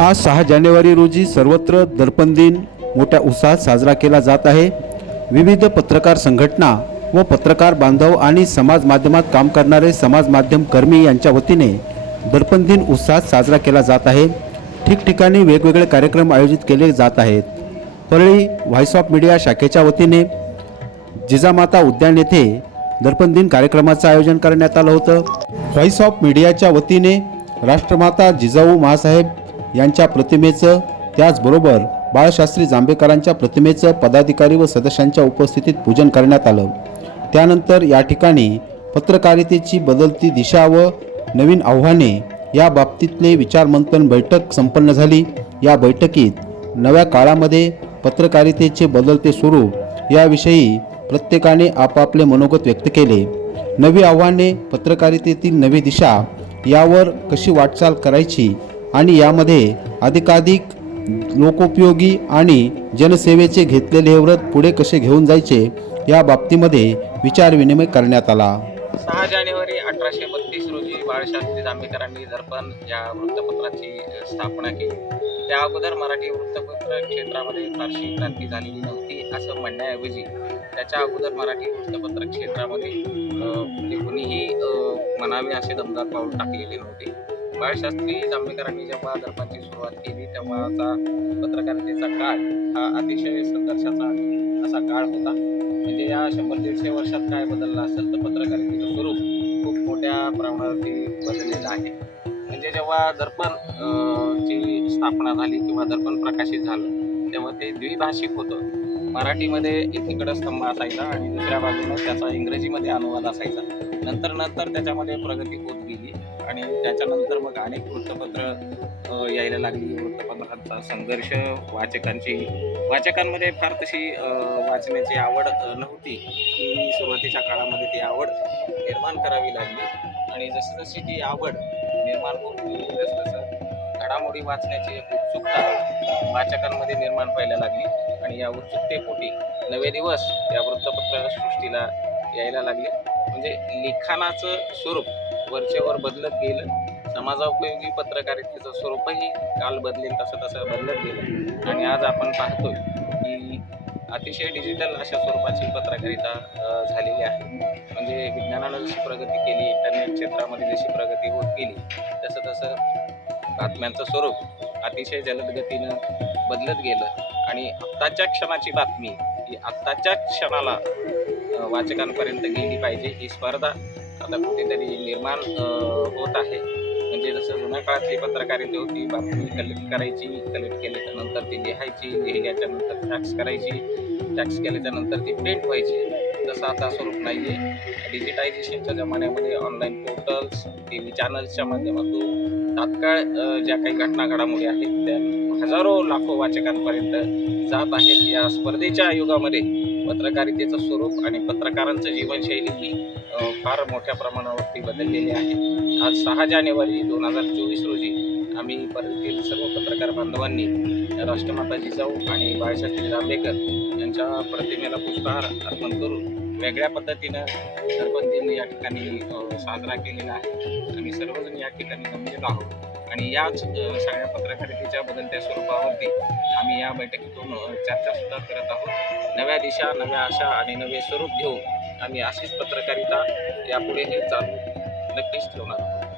आज सहा जानेवारी रोजी सर्वत्र दर्पण दिन मोठ्या उत्साहात साजरा केला जात आहे. विविध पत्रकार संघटना व पत्रकार बांधव आणि समाज माध्यमात काम करणारे समाज माध्यम कर्मी यांच्या वतीने दर्पण दिन उत्साहात साजरा केला जात आहे. ठिकठिकाणी वेगवेगळे कार्यक्रम आयोजित केले जात आहेत. परळी व्हॉइस ऑफ मीडिया शाखेच्या वतीने जिजामाता उद्यान येथे दर्पण दिन कार्यक्रमाचं आयोजन करण्यात आलं होतं. व्हॉइस ऑफ मीडियाच्या वतीने राष्ट्रमाता जिजाऊ महासाहेब यांच्या प्रतिमेचं त्याचबरोबर बाळशास्त्री जांभेकरांच्या प्रतिमेचं पदाधिकारी व सदस्यांच्या उपस्थितीत पूजन करण्यात आलं. त्यानंतर या ठिकाणी पत्रकारितेची बदलती दिशा व नवीन आव्हाने या बाबतीतले विचारमंथन बैठक संपन्न झाली. या बैठकीत नव्या काळामध्ये पत्रकारितेचे बदलते स्वरूप याविषयी प्रत्येकाने आपापले मनोगत व्यक्त केले. नवी आव्हाने पत्रकारितेतील नवी दिशा यावर कशी वाटचाल करायची आणि यामध्ये अधिकाधिक लोकोपयोगी आणि जनसेवेचे घेतलेले हे व्रत पुढे कसे घेऊन जायचे या बाबतीमध्ये विचारविनिमय करण्यात आला. सहा जानेवारी अठराशे बत्तीस रोजी बाळशास्त्री जांभेकरांनी दर्पण या वृत्तपत्राची स्थापना केली. त्या अगोदर मराठी वृत्तपत्र क्षेत्रामध्ये फारशी क्रांती झालेली नव्हती असं म्हणण्याऐवजी त्याच्या अगोदर मराठी वृत्तपत्र क्षेत्रामध्ये म्हणजे कोणीही कुणीही म्हणावे असे दमदार पाऊल टाकलेले नव्हते. बाळशास्त्री जांभेकरांनी जेव्हा धर्माची सुरुवात केली तेव्हाचा पत्रकारितेचा काळ हा अतिशय संघर्षाचा असा काळ होता. म्हणजे या शंभर दीडशे वर्षात काय बदललं असेल तर पत्रकारितेचं स्वरूप खूप मोठ्या प्रमाणावरती बदललेलं आहे. म्हणजे जेव्हा दर्पण ची स्थापना झाली किंवा दर्पण प्रकाशित झालं तेव्हा ते द्विभाषिक होतं. मराठीमध्ये एकीकडं स्तंभ असायचा आणि दुसऱ्या बाजूनं त्याचा इंग्रजीमध्ये अनुवाद असायचा. नंतर नंतर त्याच्यामध्ये प्रगती होत आणि त्याच्यानंतर मग अनेक वृत्तपत्र यायला लागली. वृत्तपत्रांचा संघर्ष वाचकांची. वाचकांमध्ये फार तशी वाचण्याची आवड नव्हती. की सुरुवातीच्या काळामध्ये ती आवड निर्माण करावी लागली. आणि जशी जशी ती आवड निर्माण होऊन जसजसं घडामोडी वाचण्याची एक उत्सुकता वाचकांमध्ये निर्माण व्हायला लागली. आणि या उत्सुकतेपोटी नवे दिवस या वृत्तपत्र सृष्टीला यायला लागले. म्हणजे लिखाणाचं स्वरूप वरचेवर बदलत गेलं. समाजोपयोगी पत्रकारितेचं स्वरूपही काल बदलेल तसं तसं बदलत गेलं. आणि आज आपण पाहतोय की अतिशय डिजिटल अशा स्वरूपाची पत्रकारिता झालेली आहे. म्हणजे विज्ञानानं जशी प्रगती केली इंटरनेट क्षेत्रामध्ये जशी प्रगती होत गेली तसं तसं बातम्यांचं स्वरूप अतिशय जलद गतीनं बदलत गेलं. आणि आत्ताच्या क्षणाची बातमी ही आत्ताच्या क्षणाला वाचकांपर्यंत गेली पाहिजे ही स्पर्धा आता कुठेतरी निर्माण होत आहे. म्हणजे जसं जुन्या काळातली पत्रकारिता होती बातमी कलेक्ट करायची कलेक्ट केल्याच्यानंतर ती लिहायची लिहिल्याच्या नंतर टॅक्स करायची टॅक्स केल्याच्यानंतर ती प्रिंट व्हायची. तसं आता स्वरूप नाही आहे डिजिटायझेशनच्या जमान्यामध्ये ऑनलाईन पोर्टल्स टी व्ही चॅनल्सच्या माध्यमातून तात्काळ ज्या काही घटना घडामोडी आहेत त्या हजारो लाखो वाचकांपर्यंत जात आहेत या स्पर्धेच्या युगामध्ये. पत्रकारितेचं स्वरूप आणि पत्रकारांचं जीवनशैली ही फार मोठ्या प्रमाणावरती बदललेली आहे. आज सहा जानेवारी दोन हजार चोवीस रोजी आम्ही परतील सर्व पत्रकार बांधवांनी राष्ट्रमाता जिजाऊ आणि बाळशास्त्री जांभेकर यांच्या प्रतिमेला पुष्पहार अर्पण करून वेगळ्या पद्धतीनं सर्व दिन या ठिकाणी साजरा केलेला आहे. आम्ही सर्वजण या ठिकाणी जमलेलो आहोत. आणि याच सगळ्या पत्रकारितेच्या बदलत्या स्वरूपावरती आम्ही या बैठकीतून चर्चासुद्धा चर्चा सुद्धा करत आहोत. नव्या दिशा नव्या आशा आणि नवे स्वरूप घेऊन आम्ही अशीच पत्रकारिता यापुढे हे चालू नक्कीच ठेवणार आहोत.